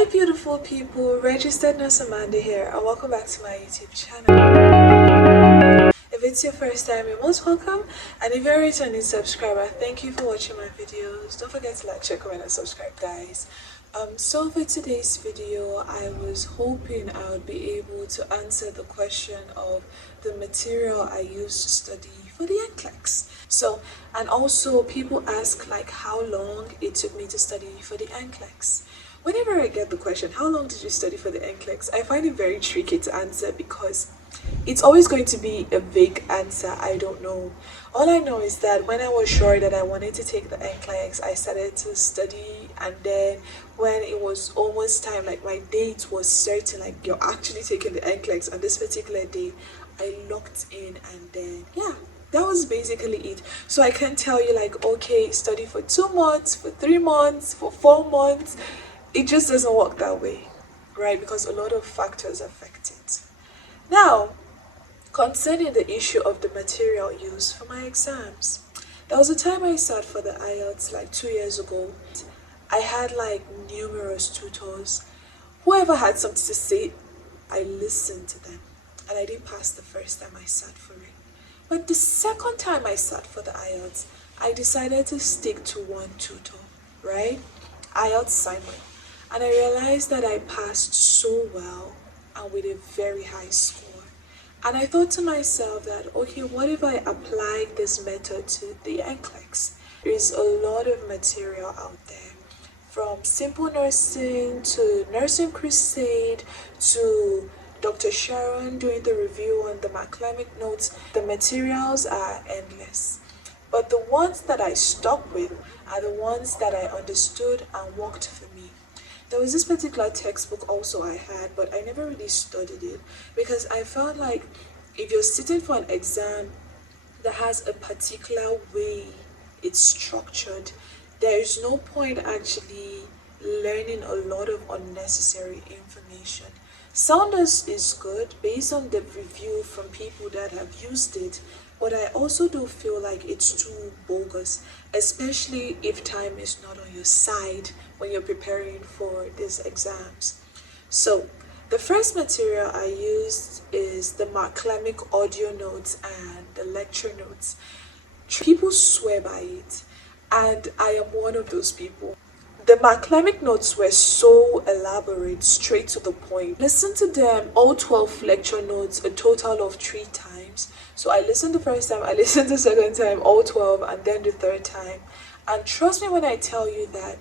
Hi beautiful people, registered nurse Amanda here and welcome back to my YouTube channel. If it's your first time, you're most welcome, and if you're a returning subscriber, thank you for watching my videos. Don't forget to like, share, comment and subscribe guys. So for today's video, I was hoping I would be able to answer the question of the material I used to study for the Nclex. So, and also people ask like how long it took me to study for the Nclex. Whenever I get the question, how long did you study for the Nclex, I find it very tricky to answer because it's always going to be a vague answer. I don't know. All I know is that when I was sure that I wanted to take the Nclex, I started to study, and then when it was almost time, like my date was certain, like you're actually taking the Nclex on this particular day, I locked in, and then yeah, that was basically it. So I can't tell you like, okay, study for 2 months, for 3 months, for 4 months. It just doesn't work that way, right? Because a lot of factors affect it. Now, concerning the issue of the material used for my exams, there was a time I sat for the IELTS like 2 years ago. I had like numerous tutors. Whoever had something to say, I listened to them, and I didn't pass the first time I sat for it. But the second time I sat for the IELTS, I decided to stick to one tutor, right? IELTS Simon. And I realized that I passed so well and with a very high score. And I thought to myself that, okay, what if I applied this method to the Nclex? There is a lot of material out there, from simple nursing to nursing crusade to Dr. Sharon doing the review on the academic notes. The materials are endless. But the ones that I stuck with are the ones that I understood and worked for me. There was this particular textbook also I had, but I never really studied it because I felt like if you're sitting for an exam that has a particular way it's structured, there is no point actually learning a lot of unnecessary information. Soundness is good based on the review from people that have used it, but I also do feel like it's too bogus, especially if time is not on your side when you're preparing for these exams. So the first material I used is the academic audio notes and the lecture notes. People swear by it, and I am one of those people. The academic notes were so elaborate, straight to the point. Listen to them, all 12 lecture notes, a total of 3 times. So I listened the first time, I listened the second time, all 12, and then the third time. And trust me when I tell you that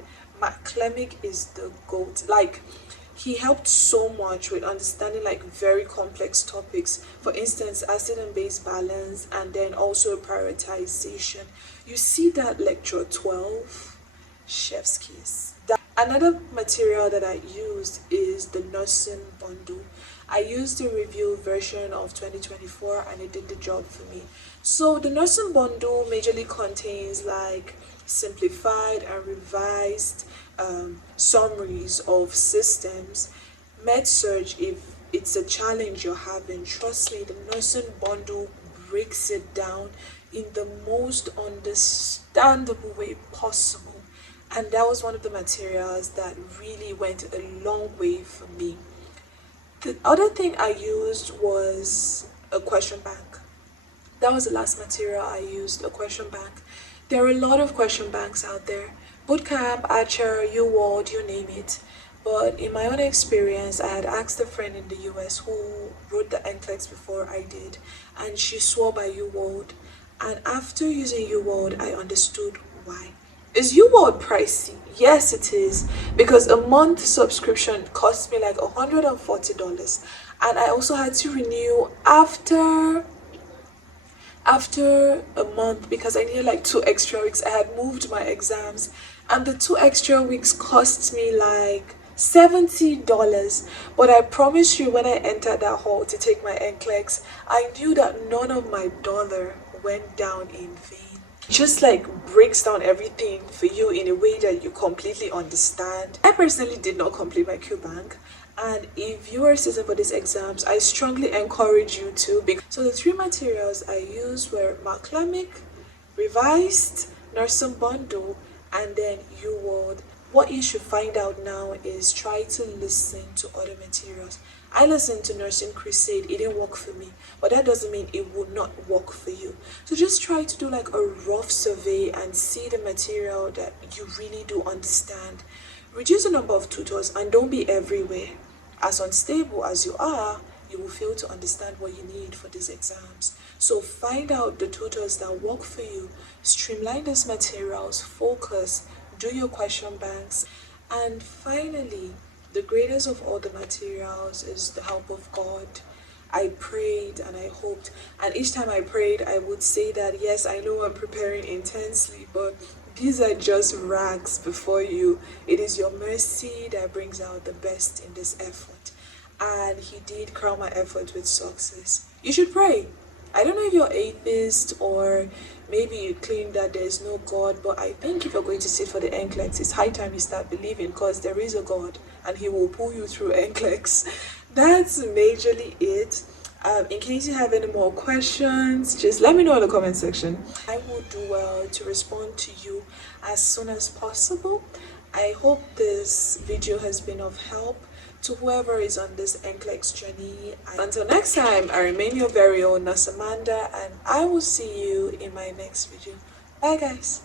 Clemic is the GOAT. Like, he helped so much with understanding like very complex topics. For instance, acid and base balance, and then also prioritization. You see that lecture 12, chef's kiss. Another material that I used is the nursing bundle. I used the review version of 2024 and it did the job for me. So the nursing bundle majorly contains like simplified and revised summaries of systems. MedSurge, if it's a challenge you're having, trust me, the nursing bundle breaks it down in the most understandable way possible. And that was one of the materials that really went a long way for me. The other thing I used was a question bank. That was the last material I used, a question bank. There are a lot of question banks out there. Bootcamp, Archer, UWorld, you name it. But in my own experience, I had asked a friend in the US who wrote the Nclex before I did, and she swore by UWorld. And after using UWorld, I understood why. Is UWorld pricey? Yes, it is, because a month subscription cost me like $140, and I also had to renew after a month because I needed like 2 extra weeks. I had moved my exams, and the 2 extra weeks cost me like $70. But I promise you, when I entered that hall to take my Nclex, I knew that none of my dollar went down in vain. Just like breaks down everything for you in a way that you completely understand. I personally did not complete my Q bank, and if you are sitting for these exams, I strongly encourage you to. So the 3 materials I used were academic, revised, nursing bundle, and then UWorld. What you should find out now is try to listen to other materials. I listened to Nursing Crusade, it didn't work for me, but that doesn't mean it will not work for you. So just try to do like a rough survey and see the material that you really do understand. Reduce the number of tutors and don't be everywhere. As unstable as you are, you will fail to understand what you need for these exams. So find out the tutors that work for you, streamline these materials, focus, do your question banks, and finally, the greatest of all the materials is the help of God. I prayed and I hoped, and each time I prayed, I would say that yes, I know I'm preparing intensely, but these are just rags before you. It is your mercy that brings out the best in this effort. And He did crown my effort with success. You should pray. I don't know if you're atheist or maybe you claim that there's no God, but I think if you're going to sit for the Nclex, it's high time you start believing, because there is a God and He will pull you through Nclex. That's majorly it. In case you have any more questions, just let me know in the comment section. I will do well to respond to you as soon as possible. I hope this video has been of help to whoever is on this Nclex journey. Until next time, I remain your very own Nurse Amanda, and I will see you in my next video. Bye guys.